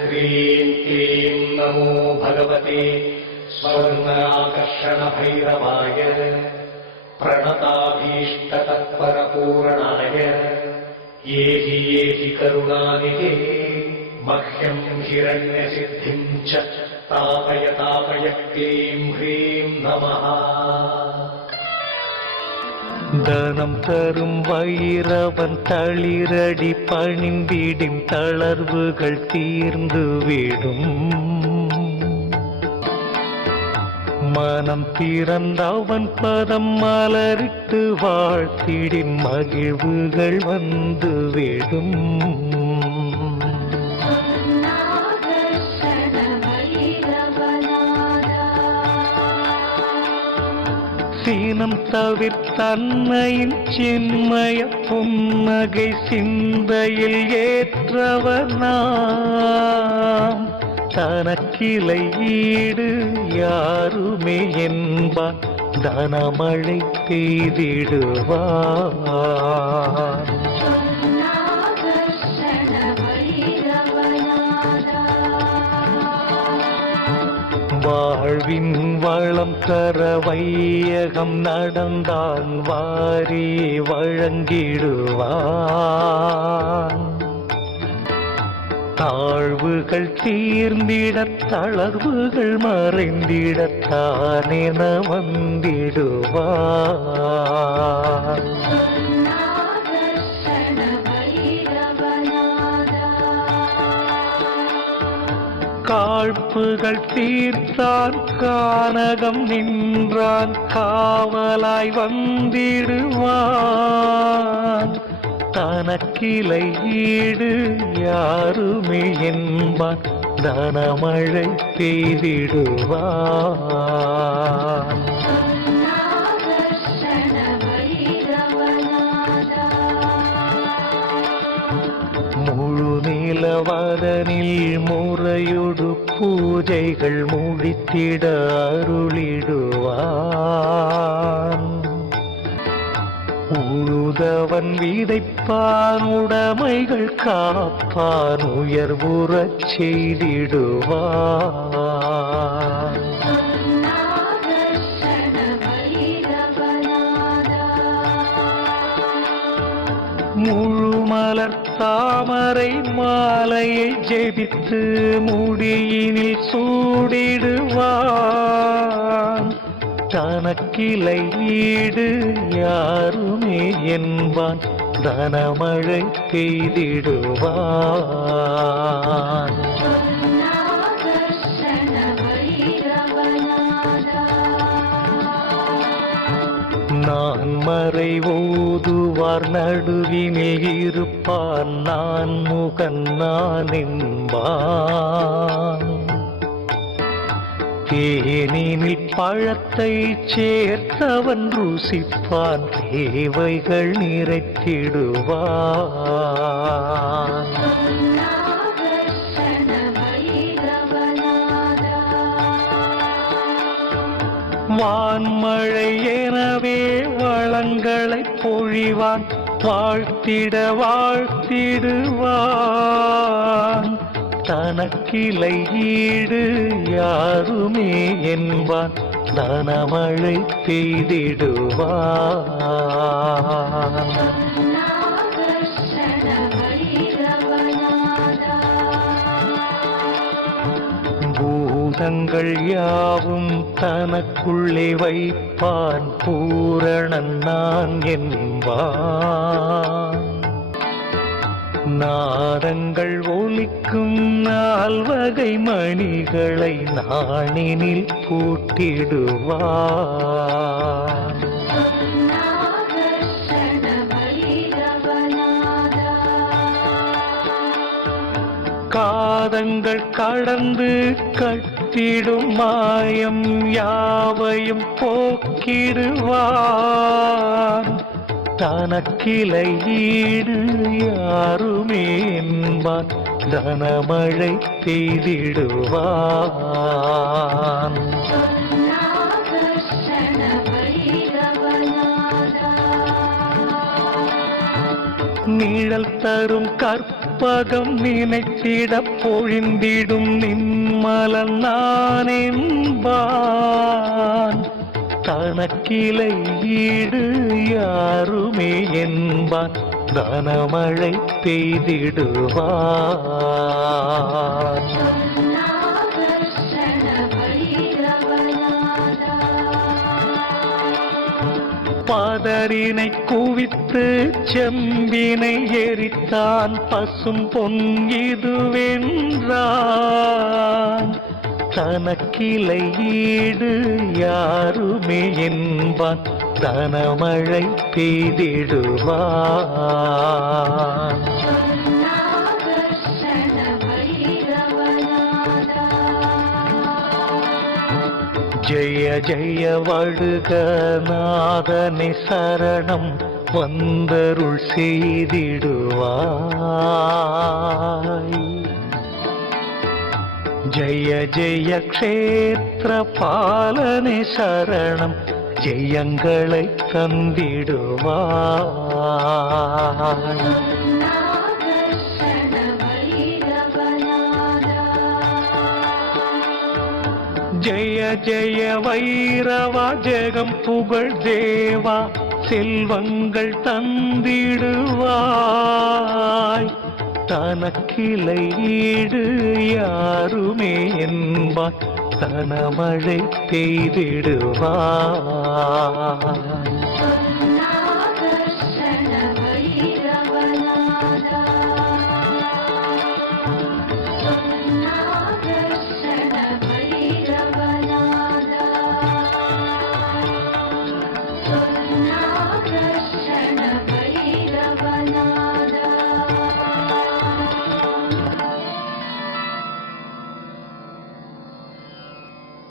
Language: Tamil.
क्लीं नमो भगवते स्वर्णाकर्षणभैरवाय प्रणताभीष्टतत्परपूरणाय। एहि एहि करुणानिधे मह्यं हिरण्यसिद्धिं च तापय तापय क्लीं ह्रीं नमः தனம் தரும் வைரவன் தளிரடி பணிந்திடும் தளர்வுகள் தீர்ந்துவிடும் மனம் திறந்தவன் பதம் மலரிட்டு வாழ்த்திடும் மகிழ்வுகள் வந்துவிடும் சீனம் தவிர்த்தன்னையின் சின்மய புன்னகை சிந்தையில் ஏற்றவனாம் தனக்கிளை ஈடு யாருமே என்பான் தனமழை பெய்திடுவான் வாழ்வின் வளம் தர வையகம் நடந்தான் வாரி வழங்கிடுவான். தாழ்வுகள் தீர்ந்திட தளர்வுகள் மறைந்திடத்தானென வந்திடுவான். வாழ்ப்புகள் தீர்த்தான். கானகம் நின்றான். காவலாய் வந்திடுவான். தனக்கிளை ஈடு யாருமே என்பான். தனமழை பெய்திடுவான். முழு நிலவதனில் முறையுடு பூஜைகள் முடித்திட அருளிடுவான். உழுதவன் விதைப்பான் உடைமைகள் காப்பான் உயர்வுறச் செய்திடுவான். முழு மலர் தாமரை மாலையை ஜெபித்து முடியினில் சூடிடுவான். தனக்கிளை ஈடு யாருமே என்பான். தனமழை பெய்திடுவான். நான் மறைவோ வாழ்வார் நடுவினில் இருப்பான் நான் முகன் நான் என்பான். தேனினில் பழத்தை சேர்த்தவன் ருசிப்பான் தேவைகள் நிறைத்திடுவான். வான்மழை எனவே பொழிவான் வாழ்த்திட வாழ்த்திடுவான். தனக்கிளை ஈடு யாருமே என்பான் தனமழை பெய்திடுவான். பூதங்கள் யாவும் தனக்குள்ளே வைப்பான் பூரணன் நான் என்பான். நாதங்கள் ஒலிக்கும் நால்வகை மணிகளை நாணினில் பூட்டிடுவார் காதங்கள் கடந்து கட்டிடும் மாயம் யாவையும் போக்கிடுவான். தனக்கிளை ஈடு யாருமே என்பான். தனமழை பெய்திடுவான். நிழல் தரும் கற்ப கற்பகம் நினைச்சிட பொழிந்திடும் நிம்மலன் நான் தனக்கிளை ஈடு யாருமே என்பான். தனமழை பெய்திடுவான். பாதரினை குவித்து செம்பினை எரித்தான் பசும் பொங்கிதுவென்றான் தனக்கிளை ஈடு யாருமே என்பான். தனமழை பெய்திடுவான். ஜெய ஜெய வழுக நாதனை சரணம் வந்தருள் செய்திடுவாய். ஜெய ஜெய க்ஷேத்திர பாலனை சரணம் ஜெயங்களை தந்திடுவாய். ஜெய வைரவா ஜெகம் புகழ் தேவா செல்வங்கள் தந்திடுவாய். தனக்கிளை ஈடு யாருமே என்பான் தனமழை பெய்திடுவாய்